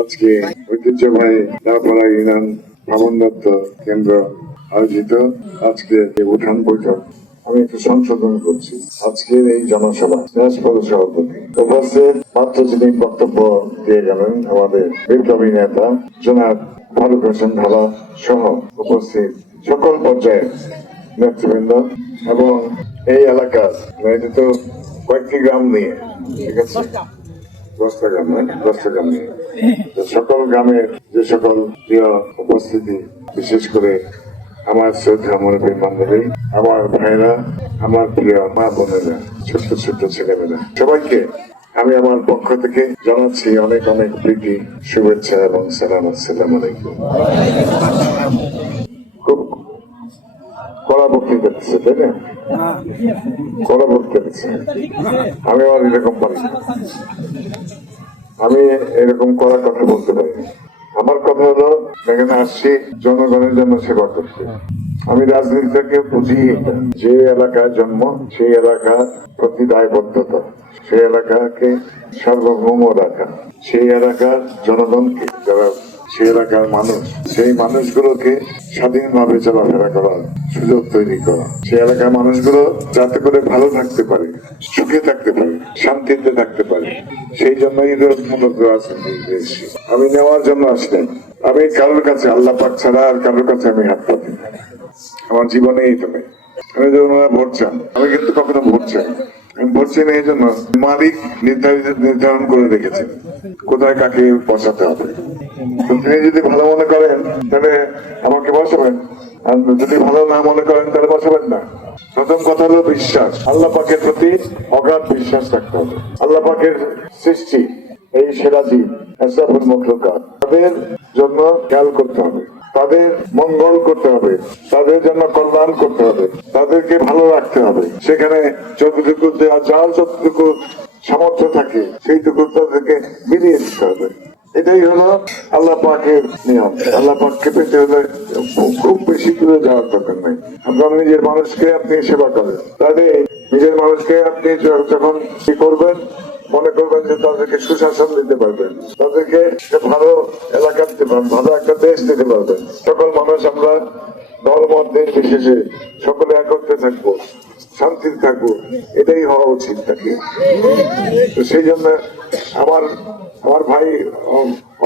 আজকে ঐতিহ্যবাহী কেন্দ্র আয়োজিত আজকে উঠান বৈঠক। আমি একটু সংশোধন করছি। আজকের এই জনসভা দিনাজপুর সভাপতি। উপস্থিত মাত্র বক্তব্য দিয়ে গেলেন আমাদের বিপ্লবী নেতা জনাব ফারুক হোসেন ধারা সহ উপস্থিত সকল পর্যায়ের নেতৃবৃন্দ এবং এই এলাকার তো কয়েকটি গ্রাম নিয়ে, ঠিক আছে? দশটা গ্রাম নয় দশটা গ্রাম নিয়ে। সকল গ্রামের যে সকল প্রিয় উপস্থিতি, বিশেষ করে আমার শ্রদ্ধা মুরব্বী বান্ধবী, আমার ভাইরা আমার প্রিয় মা বোনেরা, ছোট্ট ছোট্ট ছেলেমেয়েরা, সবাইকে আমি আমার পক্ষ থেকে জানাচ্ছি অনেক অনেক প্রীতি, শুভেচ্ছা এবং সালাম, আসসালাম আলাইকুম। দিচ্ছে তাই না কড়া বক্তৃতা দিচ্ছে আমি আমার এরকম পারি। আমি এরকম করা কথা বলতে পারি। আমার কথা হলো, এখানে আসছি, জনগণের জন্য সেবা করতে আমি রাজনীতিটাকে বুঝি যে এলাকায় জন্ম, সেই এলাকার প্রতি দায়বদ্ধতা। সেই এলাকাকে সার্বভৌম রাখা। সেই এলাকার জনগণকে যারা সেই এলাকার মানুষ, সেই মানুষগুলোকে স্বাধীনভাবে চলাফেরা করার সুযোগ তৈরি করা। সেই এলাকার মানুষগুলো যাতে করে ভালো থাকতে পারে, সুখে থাকতে পারে, শান্তিতে থাকতে পারে, সেই জন্যই মূলত রাজনীতিতে আমি নেওয়ার জন্য আসলেন। আমি কারোর কাছে, আল্লাহ পাক ছাড়া আর কারোর কাছে আমি হাত পাতি। আমার জীবনে এই তুমি আমি যখন ভোট চান, আমি কিন্তু কখনো ভোট চাই আমি ভোট চাই এই জন্য মালিক নির্ধারিত, নির্ধারণ করে রেখেছেন। কোথায় কাকে বসাতে হবে? তিনি যদি ভালো মনে করেন, তাহলে আমাকে বসাবেন। আর যদি ভালো না মনে করেন, তাহলে বসাবেন না। প্রথম কথা হলো বিশ্বাস। আল্লাহ পাকের প্রতি অগাধ বিশ্বাস রাখতে হবে। আল্লাহ পাকের সৃষ্টি, এই সেরা এসাফুল তাদের জন্য খেয়াল করতে হবে। তাদের মঙ্গল করতে হবে। তাদের জন্য কল্যাণ করতে হবে। তাদেরকে ভালো রাখতে হবে। সেখানে যতটুকু দেওয়া যার যতটুকু সামর্থ্য থাকে, সেইটুকু তাদেরকে বিলিয়ে দিতে হবে। এটাই হলো আল্লাহ পাকের নিয়ম। আল্লাহ পাককে পেতে হলে খুব বেশি দূরে যাওয়ার দরকার নেই। আপনার নিজের মানুষকে আপনি সেবা করেন। তাহলে নিজের মানুষকে আপনি যখন কি করবেন, মনে করবেন যে তাদেরকে সুশাসন দিতে পারবেন। তাদেরকে ভালো এলাকা দিতে পারবেন, ভালো একটা দেশ দিতে পারবেন। সকল মানুষ আমরা ধর্ম দেশ বিশেষে সকলে একত্রে থাকব, শান্তিতে থাকব। এটাই হওয়া উচিত নাকি? সেই জন্য আমার আমার ভাই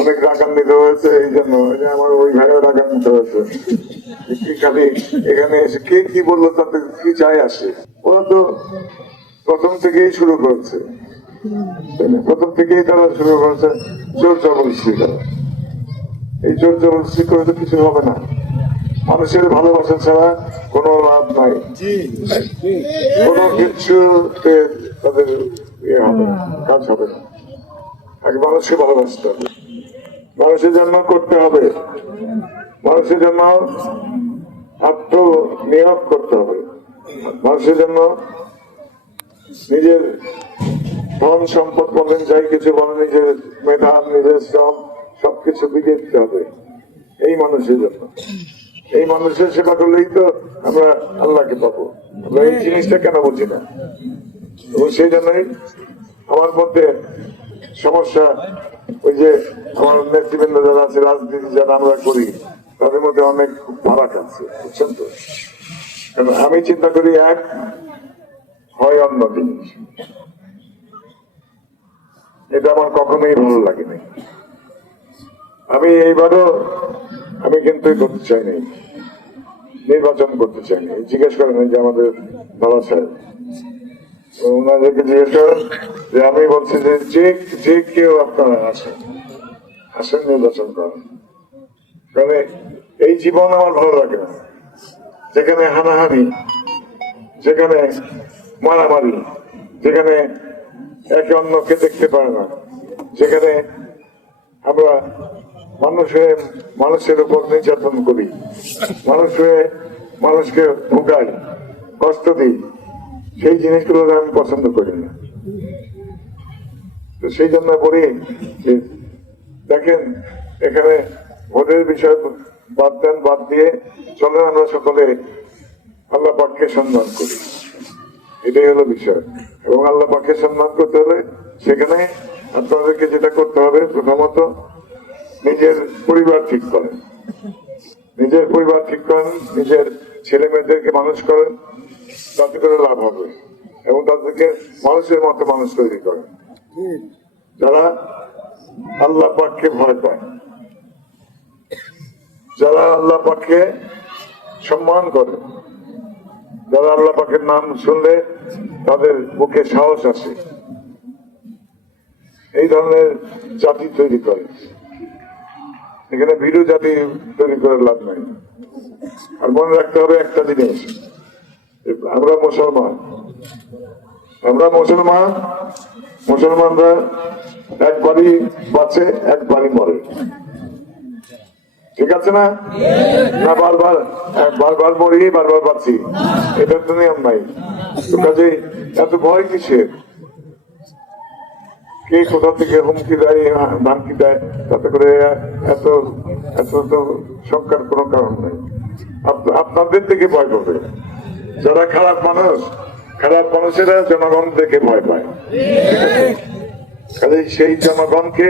অনেক রাগান্বিত হয়েছে এই জন্য। আমার ওই ভাইও রাগান্বিত হয়েছে। খালি এখানে এসে কে কি বলল তাতে কি চাই আসে? ওরা তো প্রথম থেকেই শুরু করেছে। প্রথম থেকেই তারা শুরু করেছে জোর জবরদস্তি করা। এই জোর জবরদস্তি করে তো কিছু হবে না। মানুষের ভালোবাসা ছাড়া কোনো লাভ নাই। কোনো কিছুতে তাদের ইয়ে হবে কাজ হবে না। আগে মানুষকে ভালোবাসতে হবে। মানুষের জন্য করতে হবে। মানুষের জন্য আত্মনিয়োগ করতে হবে। মানুষের জন্য নিজের ধন সম্পদ বলেন, যাই কিছু বলেন, নিজের মেধা, নিজের শ্রম, সবকিছু বিলিয়ে দিতে হবে। এই মানুষের জন্য। এই মানুষের সেবা করলেই তো আমরা আল্লাহকে পাবো। আমরা এই জিনিসটা কেন বুঝি না? এবং সেই জন্যই আমার মধ্যে সমস্যা, ওই যে নেতৃবৃন্দ যারা আছে, রাজনীতি যারা আমরা করি, তাদের মধ্যে অনেক ফারাক আছে, বুঝছেন তো? আমি চিন্তা করি, এক, হয় অন্য জিনিস। এটা আমার কখনোই ভালো লাগে নাই আমি এইবারও, আমি কিন্তু করতে চাইনি। নির্বাচন করতে চাইনি। জিজ্ঞেস করেন যে আমাদের বাবা সাহেব যে আমি বলছি যে যে যে কেউ আপনারা আসেন আসেন নির্বাচন করেন। কারণ এই জীবন আমার ভালো লাগে না। যেখানে হানাহানি, যেখানে মারামারি, যেখানে একে অন্যকে দেখতে পারে না, যেখানে আমরা মানুষ হয়ে মানুষের উপর নির্যাতন করি, মানুষ হয়ে মানুষকে ভোগাই, কষ্ট দিই সেই জিনিসগুলো আমি পছন্দ করি না। তো সেই জন্য বলি যে, দেখেন, এখানে ভোটের বিষয় বাদ দেন, বাদ দিয়ে চলেন আমরা সকলে আল্লাহ পাককে সম্মান করি। এটাই হলো বিষয়। এবং আল্লাহ পাকে সম্মান করতে হলে সেখানে আপনাদেরকে যেটা করতে হবে, প্রথমত নিজের পরিবার ঠিক করেন। নিজের পরিবার ঠিক করেন, নিজের ছেলে মেয়েদেরকে মানুষ করেন তাতে করে লাভ হবে। এবং তাদেরকে মানুষের মতো মানুষ তৈরি করেন যারা আল্লাহ পাককে ভয় পায়, যারা আল্লাহ পাককে সম্মান করে, যারা আল্লাহ পাকের নাম শুনলে তাদের বুকে সাহস আসে। এই ধরনের জাতি তৈরি করে। এখানে ভীরু জাতি তৈরি করে লাভ নাই। আর মনে রাখতে হবে একটা জিনিস আমরা মুসলমান। আমরা মুসলমান, মুসলমানরা একবারই বাঁচে একবারই মরে। ঠিক আছে না? বারবার বারবার মরি, বারবার বাঁচি। এটার তো নিয়ম নাই। তো কাজে এত ভয় কিসের? কে কোথা থেকে হুমকি দেয় ধামকি দেয়? তাতে করে এত এত তো শঙ্কার কোনো কারণ নেই। আপনাদের থেকে ভয় পাবে। যারা খারাপ মানুষ, খারাপ মানুষেরা জনগণ দেখে ভয় পায়। সেই জনগণকে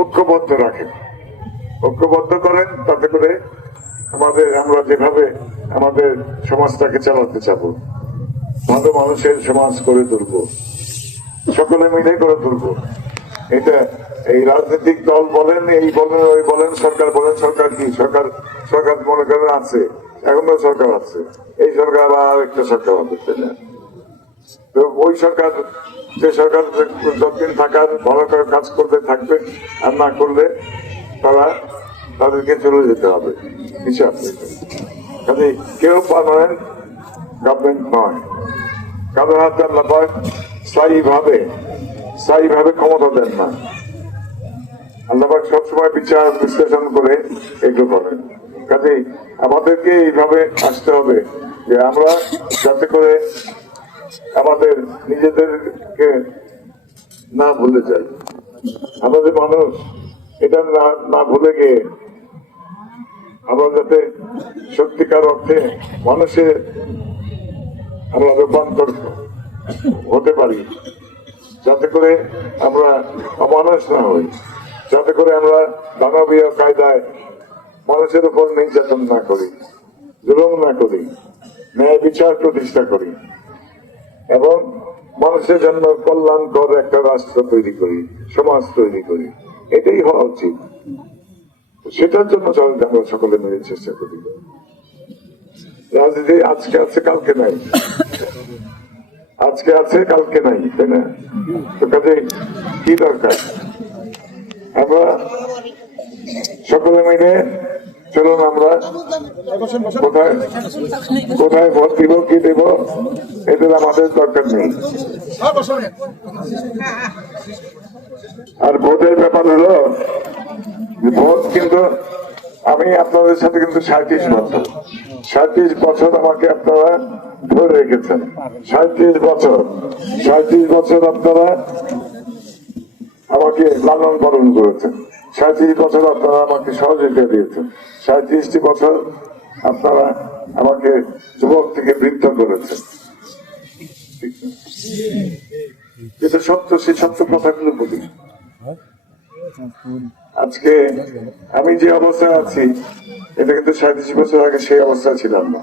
ঐক্যবদ্ধ রাখেন ঐক্যবদ্ধ করেন, তাতে করে আমাদের, আমরা যেভাবে আমাদের সমাজটাকে চালাতে চাবো, ভালো মানুষের সমাজ করে তুলবো, সকলে মিলে করে তুলবো, এটা এই রাজনৈতিক দল বলেন, এই বলেন, ওই বলেন, সরকার বলেন, সরকার কি? সরকার সরকার মনে করেন আছে এখনও সরকার আছে। এই সরকার আবার আরেকটা সরকার হবে তো ওই সরকার, যে সরকার যতদিন থাকার, ভালো করে কাজ করতে থাকবে আর না করলে তারা তাদেরকে চলে যেতে হবে, হিসাব কাজে কেউ পারমানেন্ট গভর্নমেন্ট নয়। কারও স্থায়ী ভাবে স্থায়ী ভাবে ক্ষমতা দেন না। সবসময় বিচার, বিশ্লেষণ করে এগুলো করেন। কাজেই আমাদেরকে এইভাবে আসতে হবে যে আমরা যাতে করে আমাদের নিজেদেরকে না ভুলে যাই। আমাদের মানুষ, এটা না না ভুলে গিয়ে আমরা যাতে সত্যিকার অর্থে মানুষের আমরা রূপান্তর হতে পারি, যাতে করে আমরা অমানুষ না হই। যাতে করে আমরা দানবীয় কায়দায় মানুষের উপর নির্যাতন না করি, জুলুম না করি, ন্যায় বিচার প্রতিষ্ঠা করি, এবং মানুষের জন্য কল্যাণকর একটা রাষ্ট্র তৈরি করি, সমাজ তৈরি করি। এটাই হওয়া উচিত। সেটার জন্য আমরা সকলে মিলে চেষ্টা করি। রাজনীতি আজকে আছে, কালকে নাই। আজকে আছে, কালকে নাই, তাই না? কি দরকার? আমরা সকলে মিলে চলুন আমরা কোথায় কোথায় ভোট দিব, কি দেব, এদের আমাদের দরকার নেই। আর ভোটের ব্যাপার হলো, ভোট কিন্তু আমি আপনাদের সাথে কিন্তু সাঁত্রিশ বছর। সাঁত্রিশ বছর আমাকে আপনারা ধরে রেখেছেন। সাঁত্রিশ বছর। সাঁত্রিশ বছর আপনারা আমাকে লালন পালন করেছেন। সাঁত্রিশ বছর আপনারা আমাকে সহযোগিতা দিয়েছেন। সাঁত্রিশটি বছর আপনারা আমাকে যুবক থেকে বৃদ্ধ করেছেন। যেটা সত্য সেই সত্য কথাগুলো বলি। আজকে আমি যে অবস্থায় আছি, এটা কিন্তু সাঁত্রিশ বছর আগে সেই অবস্থায় ছিলাম না।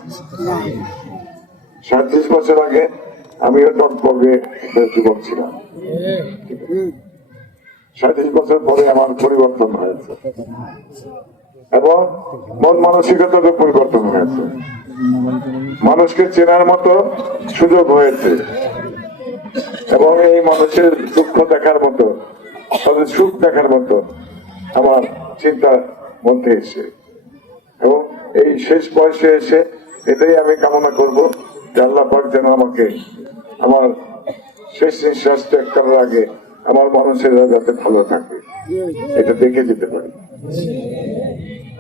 সাঁত্রিশ বছর আগে আমিও টকবগে যুবক ছিলাম। সাঁত্রিশ বছর পরে আমার পরিবর্তন হয়েছে। এবং মন মানসিকতারও পরিবর্তন হয়েছে। মানুষকে চেনার মতো সুযোগ হয়েছে। এবং এই মানুষের দুঃখ দেখার মতো, তাদের সুখ দেখার মতো আমার চিন্তার মধ্যে এসে। এবং এই শেষ বয়সে এসে এটাই আমি কামনা করব যে আল্লাহ পাক যেন আমাকে আমার শেষ নিঃশ্বাস ত্যাগ করার আগে আমার মানুষেরা যাতে ভালো থাকে, এটা দেখে যেতে পারি।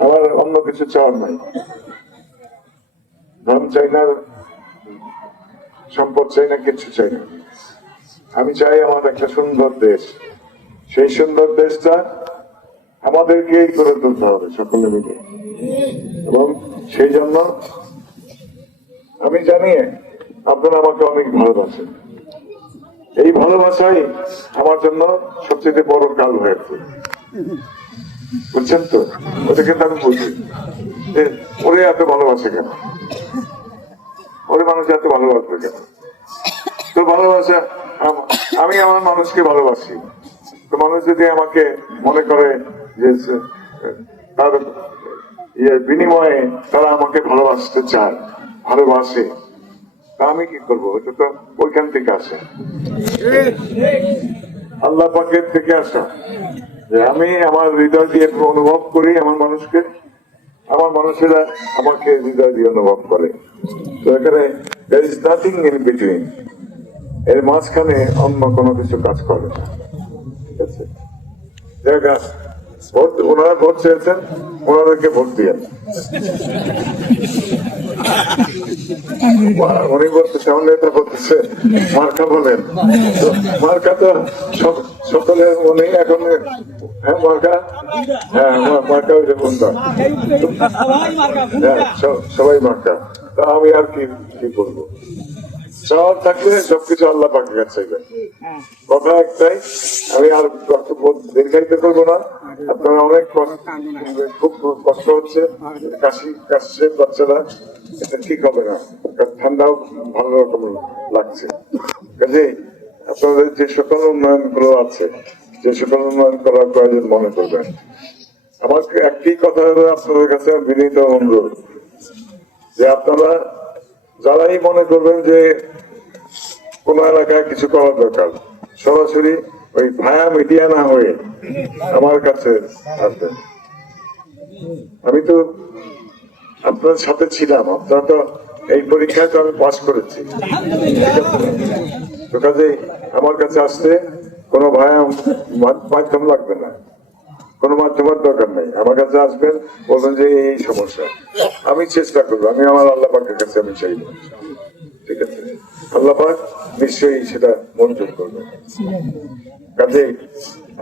আমার অন্য কিছু চাওয়ার নাই। ধন চাই না, সম্পদ চাই না, কিছু চাই না। আমি চাই আমার একটা সুন্দর দেশ। সেই সুন্দর দেশটা আমাদেরকেই করে তুলতে হবে, সকলে মিলে। এবং সেই জন্য আমি জানি আপনারা আমাকে অনেক ভালোবাসেন। এই ভালোবাসাই আমার জন্য সবচেয়ে বড় কাল হয়েছে। বুঝছেন তো? ওটা কিন্তু আমি বুঝি। যে ওরে এত ভালোবাসে কেন? ওরে মানুষ এত ভালোবাসবে কেন? তো ভালোবাসা, আমি আমার মানুষকে ভালোবাসি। তো মানুষ যদি আমাকে মনে করে যে তার ইয়ে বিনিময়ে তারা আমাকে ভালোবাসতে চায়, ভালোবাসে আমি কি করব? এটা তো ওইখান থেকে আসে। আল্লাহ পাকের থেকে আসা। যে আমি আমার হৃদয় দিয়ে অনুভব করি আমার মানুষকে। আমার মানুষেরা আমাকে হৃদয় দিয়ে অনুভব করে। তো এখানে there is nothing in between এর মাঝখানে অন্য কোনো কিছু কাজ করে ঠিক আছে ওনারা ভোট চেয়েছেন, ওনাদেরকে ভোট দিয়েন উনি মার্কা বলেন। মার্কা তো সব- সকলের মনে এখন হ্যাঁ মার্কা? হ্যাঁ মার্কা ওই যে সবাই মার্কা হ্যাঁ সবাই মার্কা। তা আমি আর কি কি করব চাওয়ার থাকলে সবকিছু আল্লাহ পাকে কাছে কথা একটাই, আমি আর বক্তব্য দীর্ঘায়িত করব না। আপনারা অনেক কষ্ট হচ্ছে। কাশি কাশছে বাচ্চারা, এটা ঠিক হবে না। ঠান্ডাও ভালো রকম লাগছে। কাজে আপনাদের যে সকল উন্নয়নগুলো আছে, যে সকল উন্নয়ন করার প্রয়োজন মনে করবেন। আমার একটি কথা হলো আপনাদের কাছে বিনীত অনুরোধ, যে আপনারা যারাই মনে করবেন যে কোন এলাকায় কিছু করার দরকার, সরাসরি ওই ভায়া মিডিয়া না হয়ে আমার কাছে আসবেন আমি তো আপনার সাথে ছিলাম, আপনারা তো এই পরীক্ষায় তো আমি পাস করেছি। তো কাজে আমার কাছে আসতে কোনো ভায়া মাধ্যম লাগবে না। কোনো মাধ্যমের দরকার নেই। আমার কাছে আসবেন, বলবেন যে এই সমস্যা। আমি চেষ্টা করব। আমি আমার আল্লাহ পাকের কাছে আমি চাইব। ঠিক আছে? আল্লাহ পাক নিশ্চয়ই সেটা মঞ্জুর করবে কাজে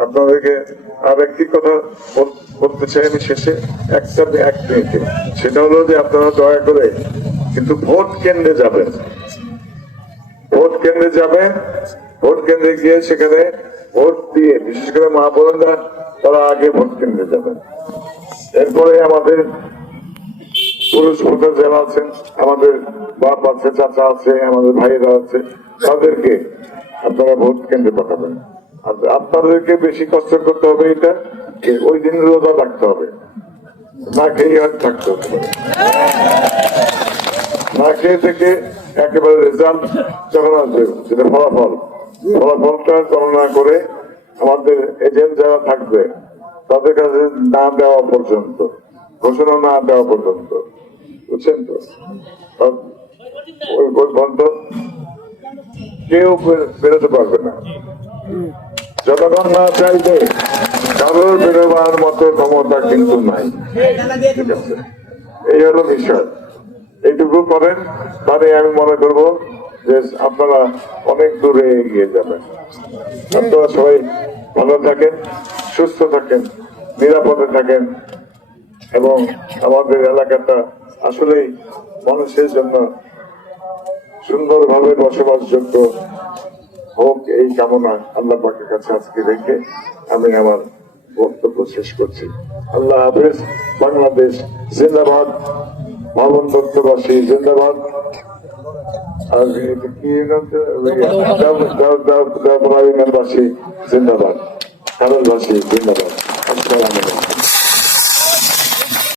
আপনাদেরকে আর একটি কথা বলতে চাই আমি শেষে, একটা এক মিনিটে। সেটা হলো যে আপনারা দয়া করে কিন্তু ভোট কেন্দ্রে যাবেন। ভোট কেন্দ্রে যাবেন, ভোট কেন্দ্রে গিয়ে সেখানে ভোট দিয়ে, বিশেষ করে মা বোনেরা তারা আগে ভোট কেন্দ্রে যাবেন। এরপরে আমাদের পুরুষ ভোটার যারা আছেন, আমাদের বাপ আছে চাচা আছে, আমাদের ভাইয়েরা আছে, তাদেরকে আপনারা ভোট কেন্দ্রে পাঠাবেন। আপনাদেরকে বেশি কষ্ট করতে হবে এটা ওই দিন রোজা রাখতে হবে। না খেয়ে আর থাকতে হবে। না খেয়ে থেকে একেবারে রেজাল্ট যখন আসবে, সেটা ফলাফল। ফলাফলটা গণনা করে আমাদের এজেন্ট যারা থাকবে, তাদের কাছে না দেওয়া পর্যন্ত, ঘোষণা না দেওয়া পর্যন্ত। বুঝছেন তো? ওই পর্যন্ত কেউ বেরোতে পারবে না। জনগণ না চাইলে কারোর বেরোবার মতো ক্ষমতা কিন্তু নাই। এই হলো বিষয়। এইটুকু করেন মানে আমি মনে করব যে আপনারা অনেক দূরে এগিয়ে যাবেন। আপনারা সবাই ভালো থাকেন, সুস্থ থাকেন, নিরাপদে থাকেন এবং আমাদের এলাকাটা আসলেই মানুষের জন্য সুন্দরভাবে বসবাসযোগ্য হোক এই কামনা আল্লাহ পাকের কাছে আজকে রেখে আমি আমার বক্তব্য শেষ করছি আল্লাহ হাফেজ বাংলাদেশ জিন্দাবাদ ভবন দত্তবাসী জিন্দাবাদ আর কি জিন্দাবাদ কারণবাসী জিন্দাবাদ আসসালামু